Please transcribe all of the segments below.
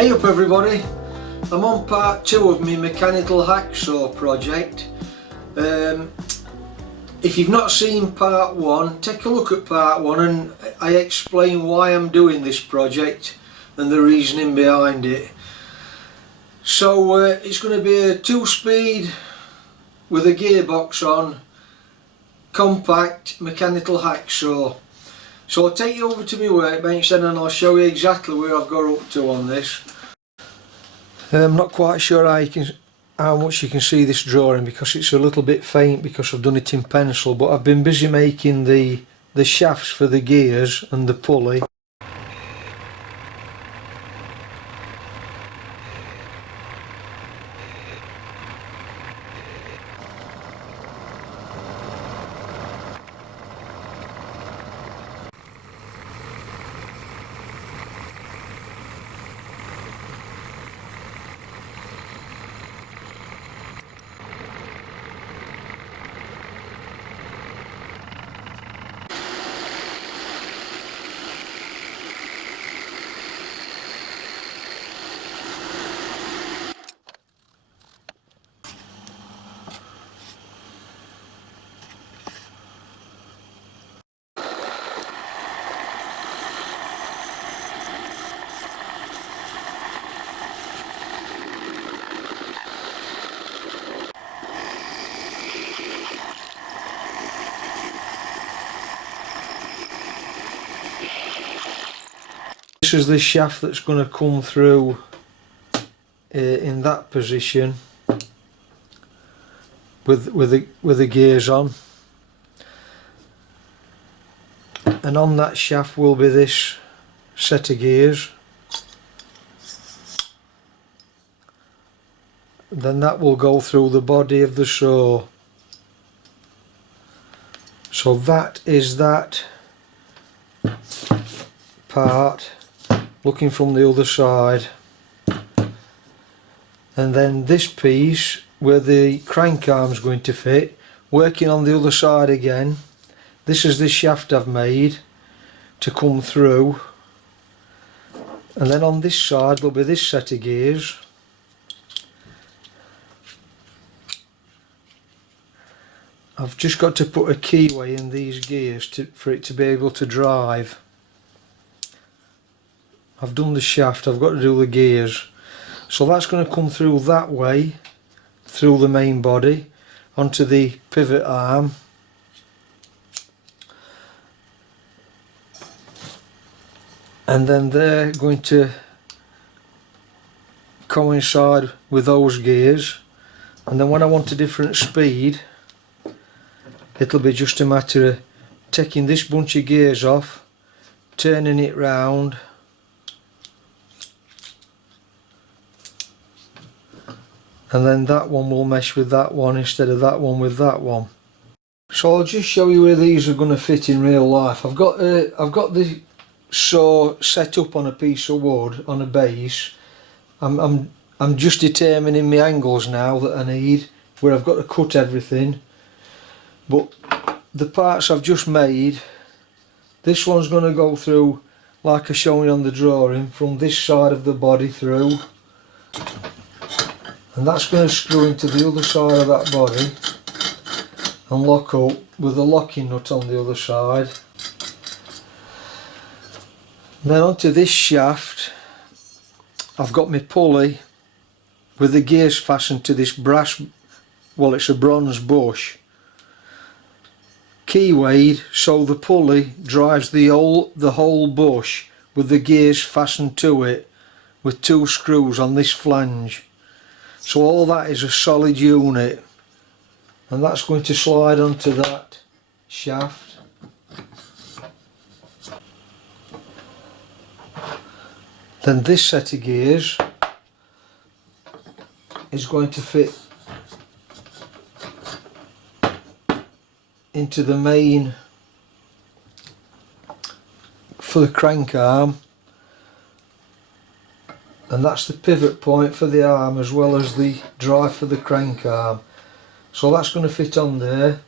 Hey up everybody, I'm on part 2 of my mechanical hacksaw project. If you've not seen part 1, take a look at part 1 and I explain why I'm doing this project and the reasoning behind it. So it's going to be a 2-speed with a gearbox on, compact mechanical hacksaw. So I'll take you over to my workbench then and I'll show you exactly where I've got up to on this. I'm not quite sure how much you can see this drawing because it's a little bit faint because I've done it in pencil, but I've been busy making the shafts for the gears and the pulley. This is the shaft that's going to come through in that position with the gears on, and on that shaft will be this set of gears. Then that will go through the body of the saw. So that is that part looking from the other side, and then this piece where the crank arm is going to fit, working on the other side again. This is the shaft I've made to come through, and then on this side there'll be this set of gears. I've just got to put a keyway in these gears for it to be able to drive. I've done the shaft, I've got to do the gears. So that's going to come through that way, through the main body, onto the pivot arm. And then they're going to coincide with those gears. And then when I want a different speed, it'll be just a matter of taking this bunch of gears off, turning it round, and then that one will mesh with that one instead of that one with that one. So I'll just show you where these are going to fit in real life. I've got the saw set up on a piece of wood on a base. I'm just determining my angles now that I need, where I've got to cut everything. But the parts I've just made, this one's going to go through like I shown you on the drawing, from this side of the body through, and that's going to screw into the other side of that body and lock up with a locking nut on the other side. Then onto this shaft I've got my pulley with the gears fastened to this brass, well, it's a bronze bush, keywayed, so the pulley drives the whole bush with the gears fastened to it with 2 screws on this flange. So all that is a solid unit, and that's going to slide onto that shaft. Then this set of gears is going to fit into the main for the crank arm, and that's the pivot point for the arm as well as the drive for the crank arm. So that's going to fit on there,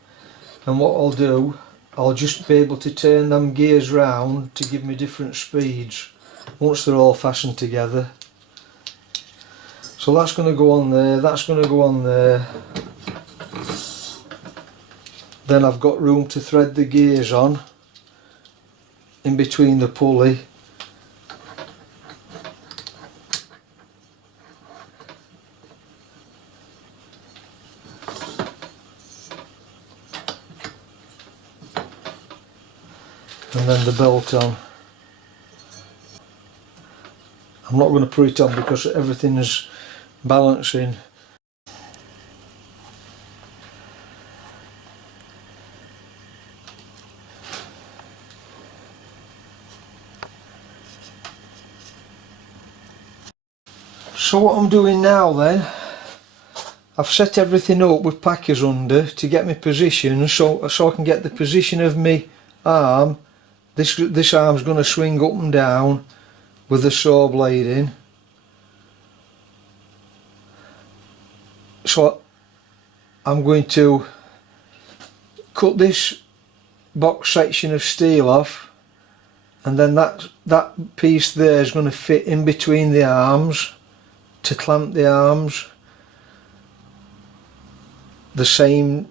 and what I'll do, I'll just be able to turn them gears round to give me different speeds once they're all fastened together. So that's going to go on there, that's going to go on there. Then I've got room to thread the gears on in between the pulley. And then the belt on. I'm not going to put it on because everything is balancing. So what I'm doing now then, I've set everything up with packers under to get my position, so I can get the position of my arm. This arm's going to swing up and down with the saw blade in. So I'm going to cut this box section of steel off, and then that piece there is going to fit in between the arms to clamp the arms the same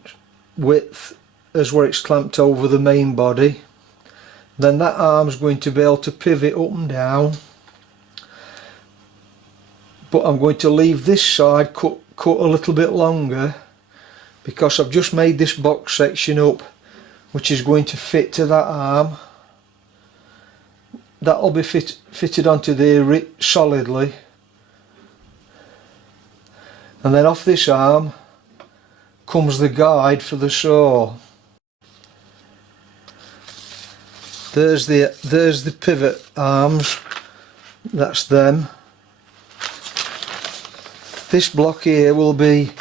width as where it's clamped over the main body. Then that arm's going to be able to pivot up and down, but I'm going to leave this side cut a little bit longer because I've just made this box section up which is going to fit to that arm. That'll be fitted onto there solidly, and then off this arm comes the guide for the saw. There's the pivot arms, that's them. This block here will be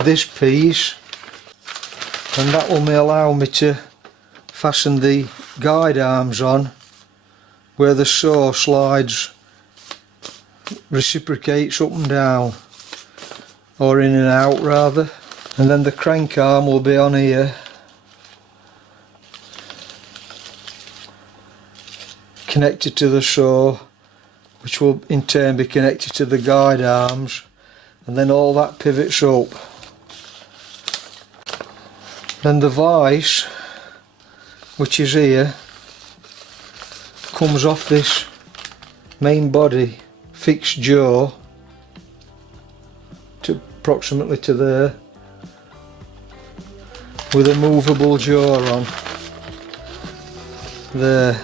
this piece, and that will allow me to fasten the guide arms on where the saw slides, reciprocates up and down, or in and out rather. And then the crank arm will be on here, connected to the saw, which will in turn be connected to the guide arms, and then all that pivots up. Then the vise, which is here, comes off this main body fixed jaw to approximately to there, with a movable jaw on there.